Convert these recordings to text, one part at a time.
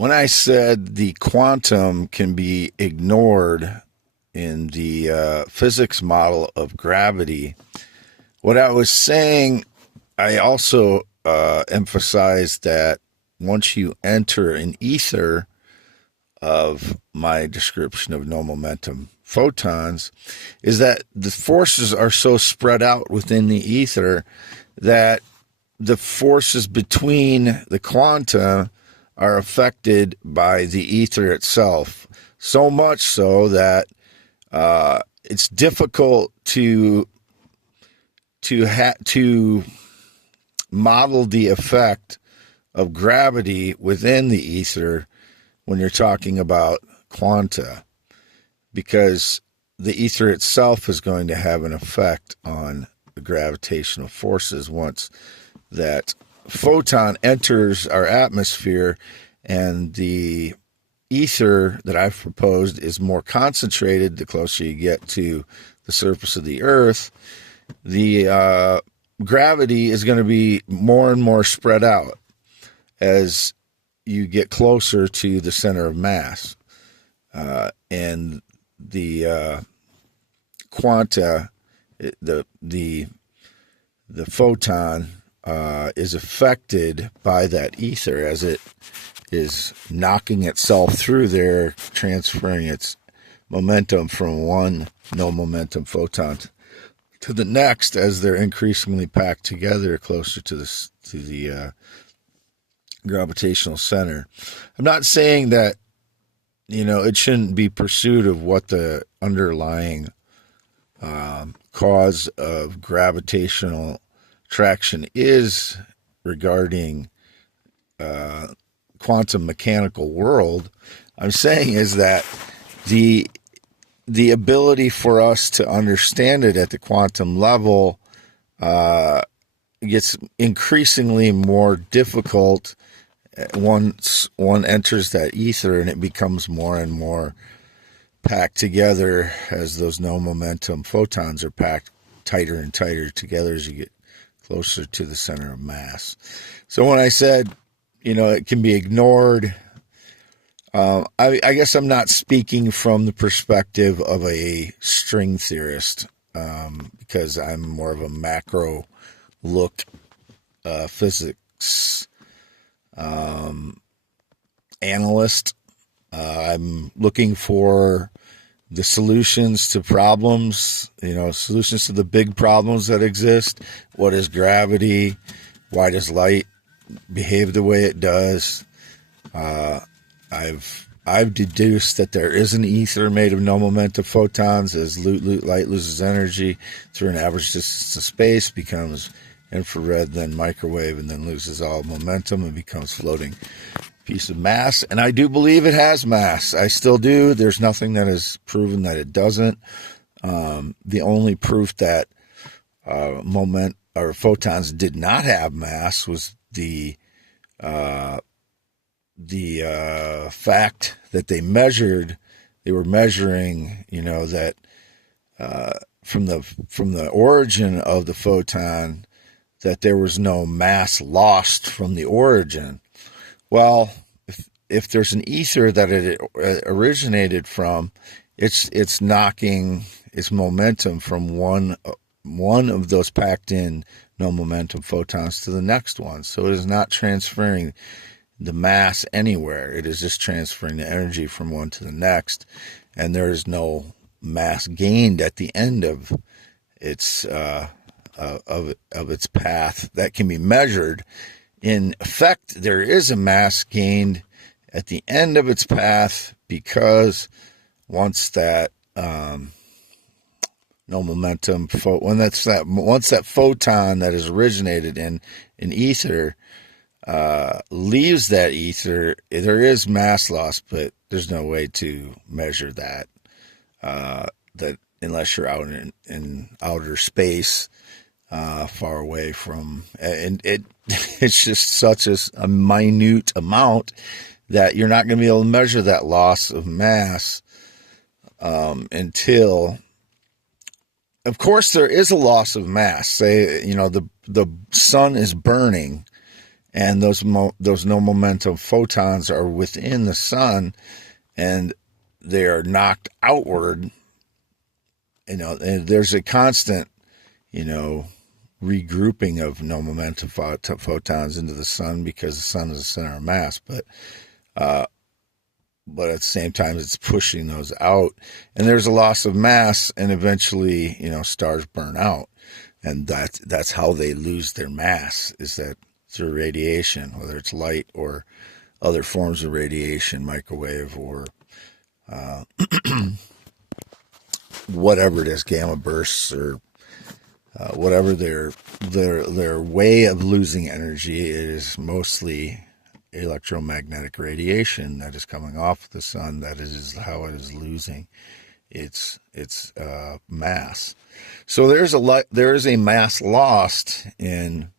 When I said the quantum can be ignored in the physics model of gravity, what I was saying, I also emphasized that once you enter an ether of my description of no momentum photons, is that the forces are so spread out within the ether that the forces between the quanta are affected by the ether itself, so much so that it's difficult to model the effect of gravity within the ether when you're talking about quanta, because the ether itself is going to have an effect on the gravitational forces once that photon enters our atmosphere, and the ether that I've proposed is more concentrated the closer you get to the surface of the Earth. The gravity is going to be more and more spread out as you get closer to the center of mass. And the quanta, the photon is affected by that ether as it is knocking itself through there, transferring its momentum from one no momentum photon to the next as they're increasingly packed together closer to the gravitational center. I'm not saying that it shouldn't be pursued of what the underlying cause of gravitational traction is regarding quantum mechanical world. I'm saying is that the ability for us to understand it at the quantum level gets increasingly more difficult once one enters that ether, and it becomes more and more packed together as those no momentum photons are packed tighter and tighter together as you get closer to the center of mass. So when I said, it can be ignored, I guess I'm not speaking from the perspective of a string theorist, because I'm more of a macro look physics analyst. I'm looking for the solutions to problems, solutions to the big problems that exist. What is gravity? Why does light behave the way it does? I've deduced that there is an ether made of no momentum photons. As light loses energy through an average distance of space, becomes infrared, then microwave, and then loses all momentum and becomes floating piece of mass. And I do believe it has mass. I still do. There's nothing that has proven that it doesn't. The only proof that photons did not have mass was the fact that they were measuring, that from the origin of the photon, that there was no mass lost from the origin. Well, if there's an ether that it originated from, it's knocking its momentum from one of those packed in no momentum photons to the next one. So it is not transferring the mass anywhere. It is just transferring the energy from one to the next, and there is no mass gained at the end of its its path that can be measured. In effect, there is a mass gained at the end of its path, because once that no momentum once that photon that is originated in an ether leaves that ether, there is mass loss, but there's no way to measure that unless you're out in outer space, far away from, and it's just such a minute amount that you're not going to be able to measure that loss of mass until, of course, there is a loss of mass. Say, the sun is burning, and those no momentum photons are within the sun, and they are knocked outward. And there's a constant, regrouping of no momentum photons into the sun because the sun is the center of mass, but at the same time it's pushing those out, and there's a loss of mass, and eventually stars burn out, and that's how they lose their mass, is that through radiation, whether it's light or other forms of radiation, microwave or whatever it is, gamma bursts, or whatever their way of losing energy is. Mostly electromagnetic radiation that is coming off the sun. That is how it is losing its mass. So there is a mass lost in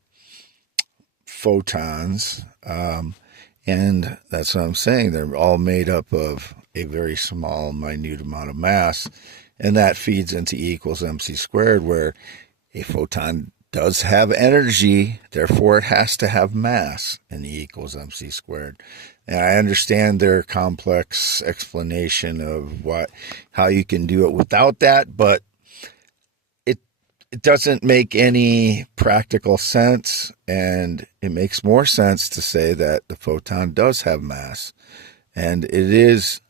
photons, and that's what I'm saying. They're all made up of a very small, minute amount of mass, and that feeds into E equals mc squared, where a photon does have energy, therefore it has to have mass, in E equals mc squared. And I understand their complex explanation of how you can do it without that, but it doesn't make any practical sense, and it makes more sense to say that the photon does have mass, and it is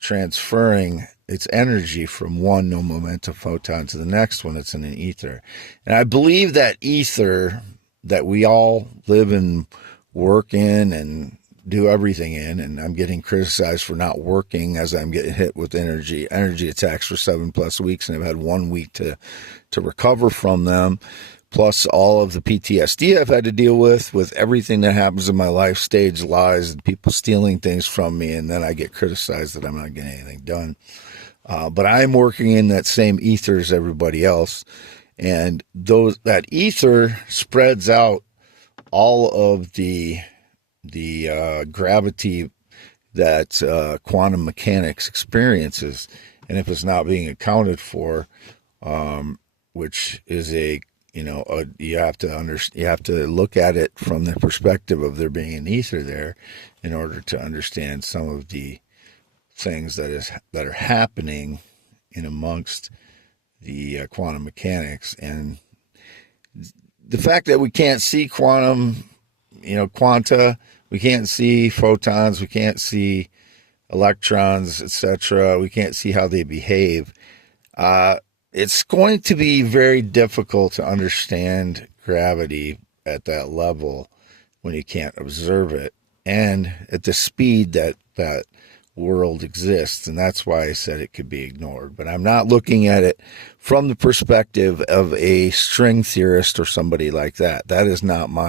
transferring its energy from one no momentum photon to the next when it's in an ether. And I believe that ether that we all live and work in and do everything in, and I'm getting criticized for not working as I'm getting hit with energy attacks for 7+ weeks, and I've had 1 week to recover from them, plus all of the PTSD I've had to deal with everything that happens in my life, stage lies and people stealing things from me, and then I get criticized that I'm not getting anything done. But I'm working in that same ether as everybody else, and that ether spreads out all of the gravity that quantum mechanics experiences, and if it's not being accounted for, which is you have to look at it from the perspective of there being an ether there in order to understand some of the things that are happening in amongst the quantum mechanics. And the fact that we can't see quanta, we can't see photons, we can't see electrons, etc., we can't see how they behave, it's going to be very difficult to understand gravity at that level when you can't observe it and at the speed that world exists. And that's why I said it could be ignored. But I'm not looking at it from the perspective of a string theorist or somebody like that. That is not my